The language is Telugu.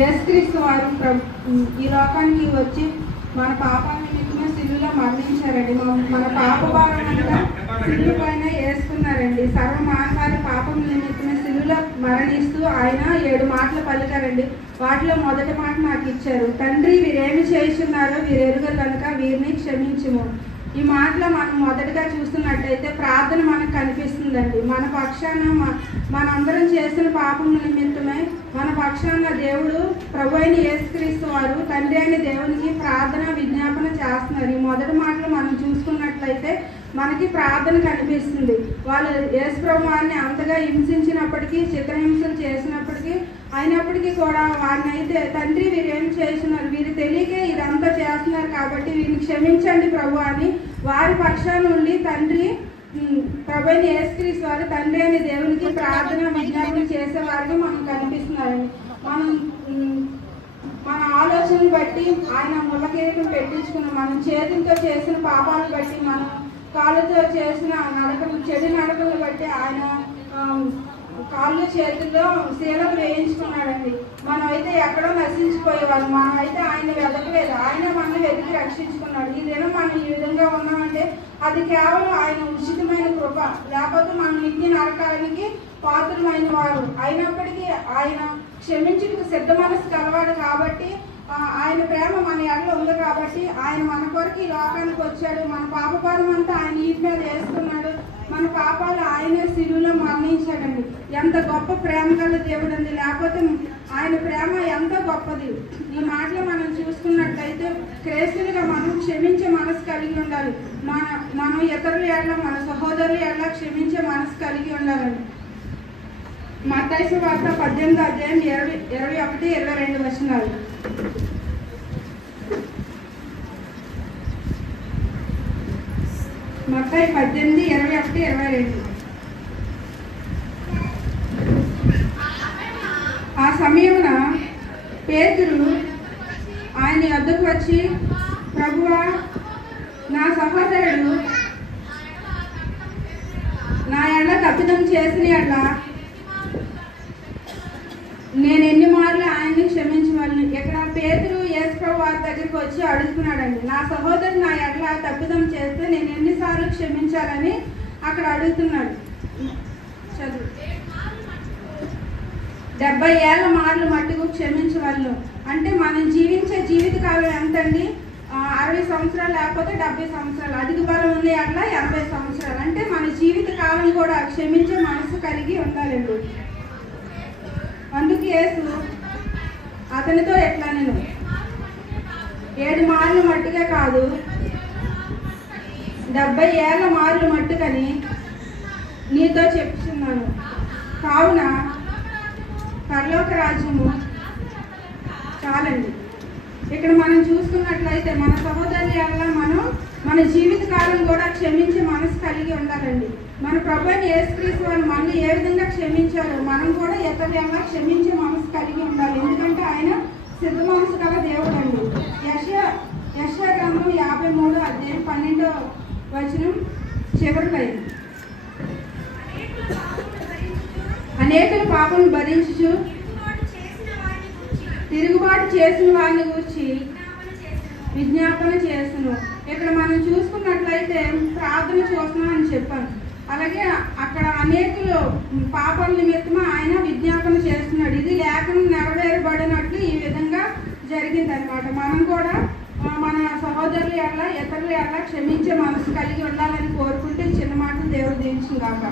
యేసుక్రీస్తు వారు ఈ లోకానికి వచ్చి మన పాపాల నిమిత్తమే సిలువలో మరణించారండి. మన పాప భారం అంతా సిలువ పైన వేసుకున్నారండి. సర్వ మానవాళి పాపం నిమిత్తమే సిలువలో మరణిస్తూ ఆయన 7 మాటలు పలికారండి. వాటిలో మొదటి మాట నాకు ఇచ్చారు, తండ్రి వీరేమి చేస్తున్నారో వీరు ఎరుగరు కనుక వీరిని క్షమించుము. ఈ మాటలో మనం మొదటిగా చూస్తున్నట్టయితే ప్రార్థన మనకు కనిపిస్తుందండి. మన పక్షాన మనందరం చేసిన పాపం నిమిత్తమే మన పక్షాన దేవుడు ప్రభు అయిన యేసుక్రీస్తు వారు తండ్రి అయిన దేవునికి ప్రార్థన విజ్ఞాపన చేస్తున్నారు. ఈ మొదటి మాటలు మనం చూసుకున్నట్లయితే మనకి ప్రార్థన కనిపిస్తుంది. వాళ్ళు యేసు ప్రభు వారిని అంతగా హింసించినప్పటికీ, చిత్రహింసలు చేసినప్పటికీ అయినప్పటికీ కూడా వారిని అయితే తండ్రి వీరేం చేస్తున్నారు, వీరు తెలియకే ఇదంతా చేస్తున్నారు కాబట్టి వీరిని క్షమించండి ప్రభు అని వారి పక్షాన ఉండి తండ్రి ప్రభు అయిన యేసుక్రీస్తు వారు తండ్రి అయిన దేవునికి ప్రార్థన విజ్ఞాపన చేసేవారిగా మనకు కనిపిస్తున్నారండి. మన ఆలోచనలు బట్టి ఆయన ముళ్ళకిరీటం పెట్టించుకున్న మనం చేతులతో చేసిన పాపాలను బట్టి మనం కాళ్ళతో చేసిన నడకలు చెడు నడకలు బట్టి ఆయన కాళ్ళు చేతుల్లో శీలలు వేయించుకున్నాడండి. మనం అయితే ఎక్కడో నశించిపోయేవాళ్ళు, మనం అయితే ఆయన వెతకలేదు, ఆయన మనల్ని వెతికి రక్షించుకున్నాడు. ఈ దినం మనం ఈ విధంగా ఉన్నామంటే అది కేవలం ఆయన ఉచితమైన కృప, లేకపోతే మనం నిత్య నరకానికి పాత్రమైన వారు. అయినప్పటికీ ఆయన క్షమించుటకు సిద్ధ మనసు కలవాడు కాబట్టి, ఆయన ప్రేమ మన ఎడలో ఉంది కాబట్టి ఆయన మన కొరకు ఈ లోకానికి వచ్చాడు. మన పాపభారం అంతా ఆయన ఈటి మీద వేసుకున్నాడు. మన పాపాలు ఆయనే సిలువలో మరణించాడండి. ఎంత గొప్ప ప్రేమ గల దేవుడు అండి, లేకపోతే ఆయన ప్రేమ ఎంతో గొప్పది. ఈ మాటలు మనం చూసుకున్నట్లయితే క్రైస్తులుగా మనం క్షమించే మనసు కలిగి ఉండాలి. మనం ఇతరుల ఎడల, మన సహోదరుల ఎడల క్షమించే మనసు కలిగి ఉండాలండి. మత్తయి సువార్త 18వ అధ్యాయం 21-22 వచనాలు. మత్తయి 18:21-22. ఆ సమయమున పేతురు ఆయన వద్దకు వచ్చి, ప్రభువా, నా సహోదరుడు నా ఎడల తప్పిదం చేసిన ఎడల నేను ఎన్ని మార్లు ఆయన్ని క్షమించవలను. ఇక్కడ పేతురు యేసు ప్రభు వారి దగ్గరికి వచ్చి అడుగుతున్నాడండి, నా సహోదరు నా ఎడల తప్పిదం చేస్తే నేను ఎన్నిసార్లు క్షమించాలని అక్కడ అడుగుతున్నాడు. చదువు. 70 ఏళ్ళ మార్లు మట్టుకు క్షమించవలను. అంటే మనం జీవించే జీవితకాలం ఎంతండి? 60 సంవత్సరాలు లేకపోతే 70 సంవత్సరాలు, అధిక బలం ఉంది అట్లా 80 సంవత్సరాలు. అంటే మన జీవిత కాలం కూడా క్షమించే మనసు కలిగి ఉండాలండి. అందుకు యేసు అతనితో ఎట్లా, నేను 7 మార్లు మట్టుగా కాదు 70 ఏళ్ళ మార్లు మట్టుకని నీతో చెప్తున్నాను. కావున పరలోక రాజ్యము చాలండి. ఇక్కడ మనం చూసుకున్నట్లయితే మన సహోదరుల ఎడల మనం మన జీవిత కాలం కూడా క్షమించే మనసు కలిగి ఉండాలండి. మన ప్రభువైన యేసుక్రీస్తు వారు మనల్ని ఏ విధంగా క్షమించారో మనం కూడా ఇతరుల క్షమించే మనసు కలిగి ఉండాలి. ఎందుకంటే ఆయన సిద్ధ మనసు గల దేవుడు అండి. యెషయా గ్రంథం 53వ అధ్యాయం 12వ వచనం చివరిలో, అనేకుల పాపం భరించుచు తిరుగుబాటు చేసిన వారిని గురించి విజ్ఞాపన చేస్తును. ఇక్కడ మనం చూసుకున్నట్లయితే ప్రార్థన చూస్తున్నాం అని చెప్పాను. అలాగే అక్కడ అనేకులు పాపాల నిమిత్తం ఆయన విజ్ఞాపన చేస్తున్నాడు. ఇది లేఖనం నెరవేరబడినట్లు ఈ విధంగా జరిగిందనమాట. మనం కూడా మన సహోదరుల ఎడల, ఇతరుల ఎడల క్షమించే మనసు కలిగి ఉండాలని కోరుకుంటే చిన్న మాటలు దేవుడు దీవించును గాక.